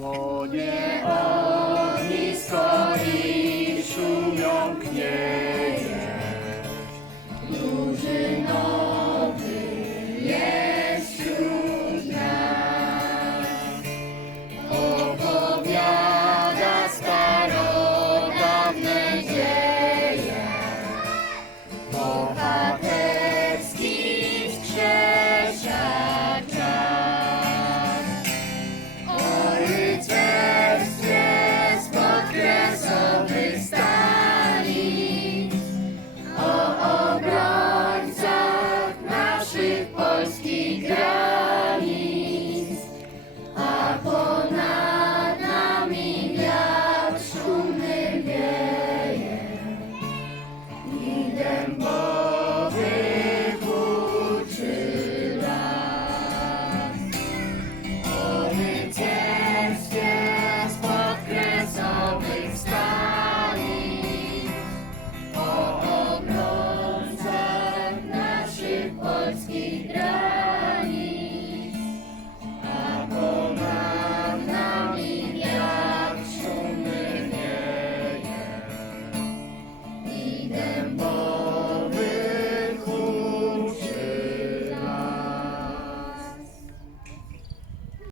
我也 and the